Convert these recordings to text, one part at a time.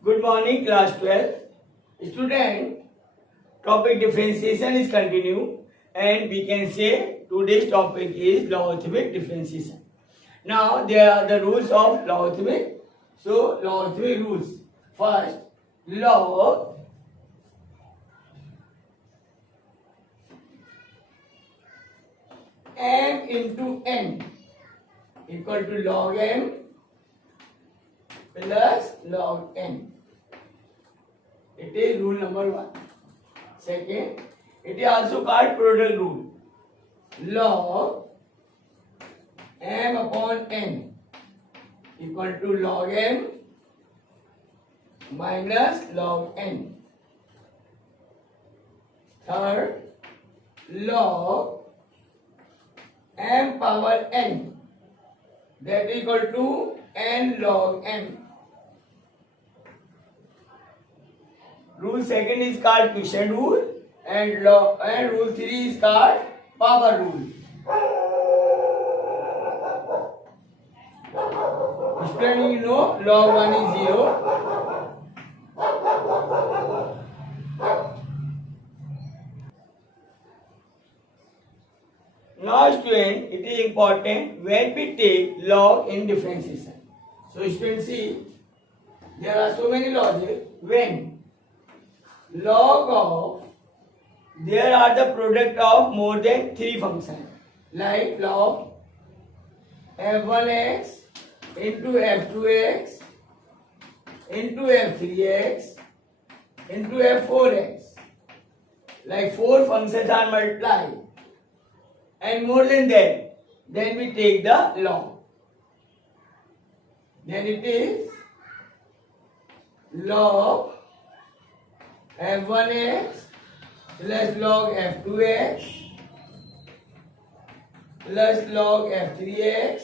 Good morning, class 12. Student, topic differentiation is continue, and we can say today's topic is logarithmic differentiation. Now, there are the rules of logarithmic. So, logarithmic rules. First, log m into n equal to log m plus log n. It is rule number 1. Second, it is also called product rule. Log m upon n equal to log m minus log n. Third, log m power n, that is equal to n log m. Rule second is called quotient rule, and rule 3 is called power rule. Student, you know log 1 is 0. Now student, it is important when we take log in differentiation. So student, see, there are so many logic. When log of, there are the product of more than 3 functions, like log f1x into f2x into f3x into f4x, like 4 functions are multiplied and more than that, then we take the log. Then it is log f1x plus log f2x plus log f3x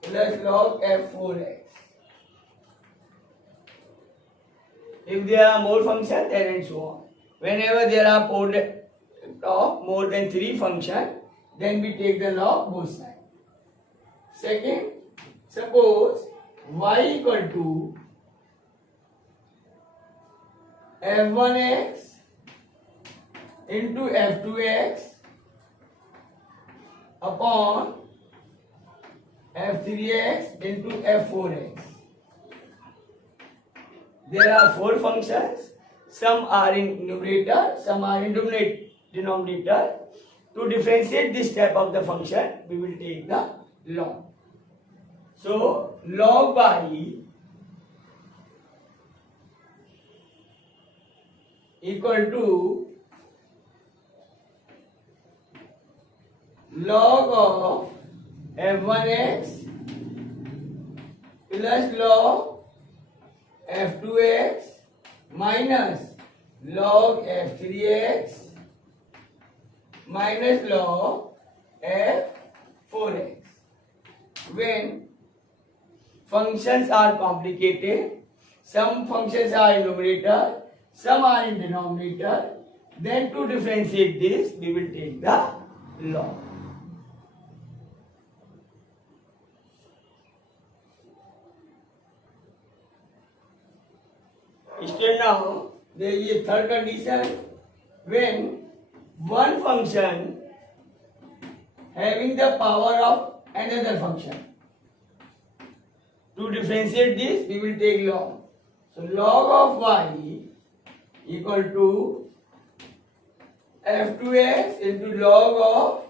plus log f4x. If there are more functions, then and so on. Whenever there are product of more than 3 functions, then we take the log both sides. Second, suppose y equal to f1x into f2x upon f3x into f4x. There are 4 functions. Some are in numerator, some are in denominator. To differentiate this type of the function, we will take the log. So, log y equal to log of f1x plus log f2x minus log f3x minus log f4x. When functions are complicated, some functions are in numerator, some are in denominator, then to differentiate this, we will take the log. Still now, there is a third condition. When one function having the power of another function. To differentiate this, we will take log. So log of y equal to f2x into log of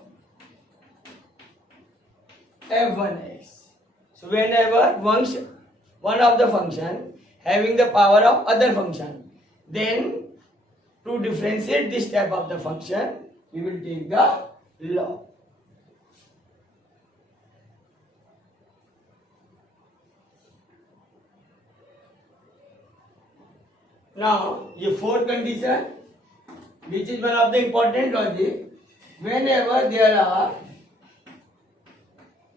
f1x. So whenever one of the function having the power of other function, then to differentiate this type of the function, we will take the log. Now, the fourth condition, which is one of the important logic, whenever there are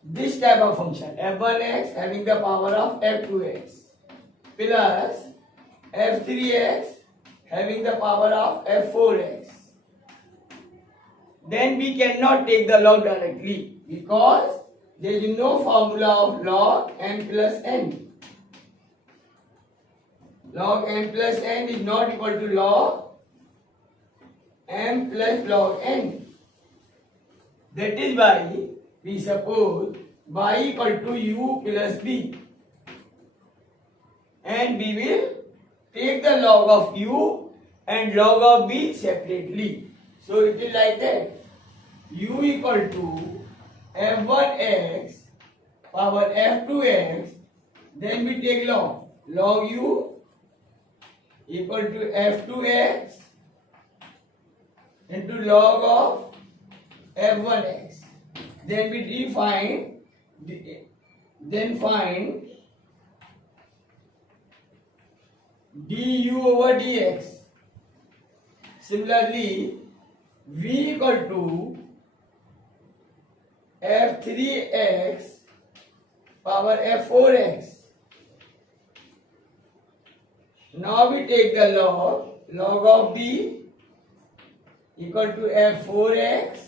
this type of function, f1x having the power of f2x plus f3x having the power of f4x, then we cannot take the log directly because there is no formula of log n plus n. log m plus n is not equal to log m plus log n. That is why we suppose y equal to u plus b, and we will take the log of u and log of b separately. So it is like that. U equal to f1x power f2x, then we take log. Log u equal to f2x into log of f1x. Then we define, then find du over dx. Similarly, v equal to f3x power f4x. Now we take the log of b equal to f4x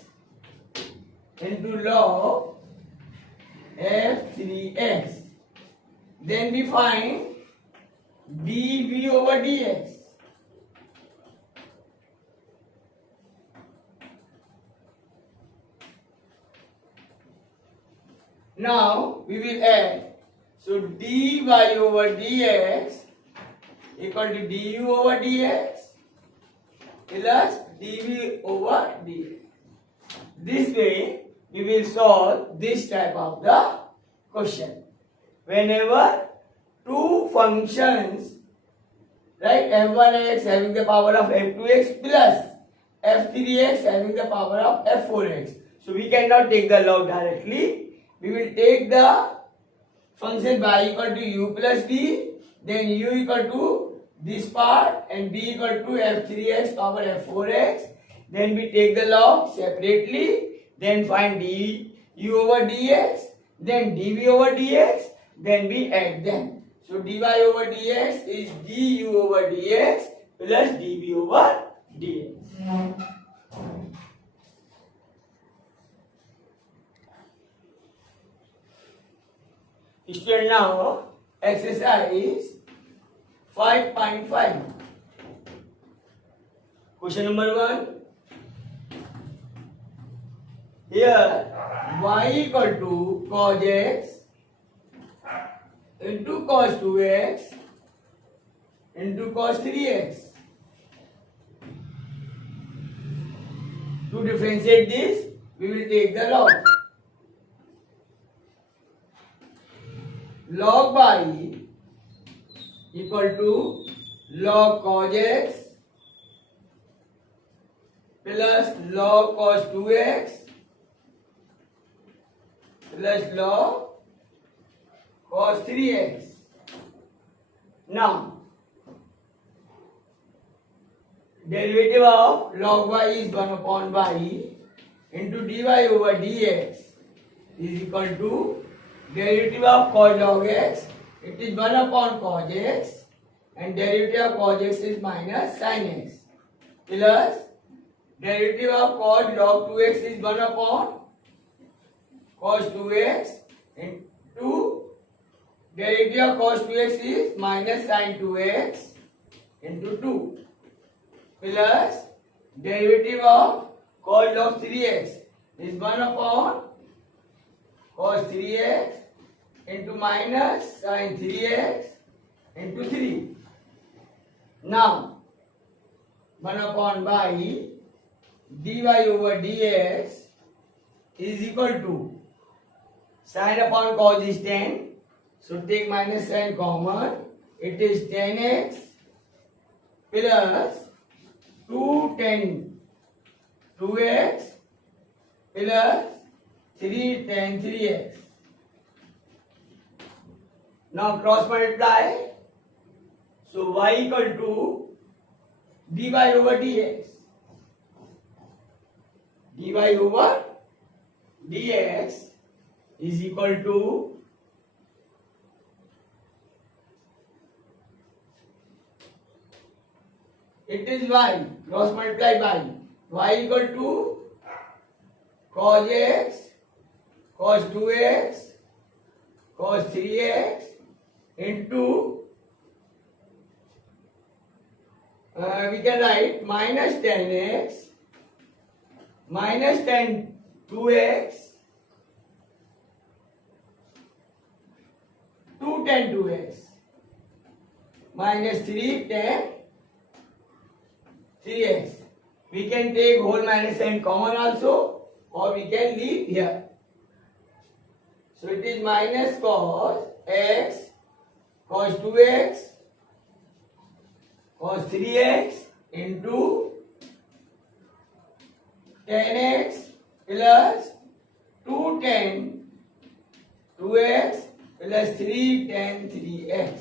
into log f3x. Then we find dv over dx. Now we will add. So dy over dx equal to du over dx plus dv over dx. This way we will solve this type of the question. Whenever two functions, right, f1x having the power of f2x plus f3x having the power of f4x. So we cannot take the log directly. We will take the function y equal to u plus b, then u equal to this part and b equal to f3x power f4x. Then we take the log separately, then find du over dx, then dv over dx, then we add them. So dy over dx is du over dx plus dv over dx. Student, now exercise 5.5. Question number 1. Here y equal to cos x into cos 2x into cos 3x. To differentiate this, we will take the log. Log y equal to log cos x plus log cos 2x plus log cos 3x. Now, derivative of log y is 1 upon y into dy over dx is equal to derivative of cos log x, it is 1 upon cos x, and derivative of cos x is minus sin x, plus derivative of cos log 2x is 1 upon cos 2x into derivative of cos 2x is minus sin 2x into 2, plus derivative of cos log 3x is 1 upon cos 3x into minus sin 3x into 3. Now, 1 upon y dy over dx is equal to sin upon cos is 10. So take minus sin common. It is 10x plus 2 10 2x plus 3 tan 3x. Now cross multiply. So y equal to dy over dx. Dy over dx is equal to it is y, cross multiply by y equal to cos x, cos 2x, cos 3x into we can write minus 10x minus 10 2x 2 10 2x minus 3 10 3x. We can take whole minus n common also, or we can leave here. So it is minus cos x cos 2x cos 3x into 10x plus 2 10 2x plus 3 10 3x.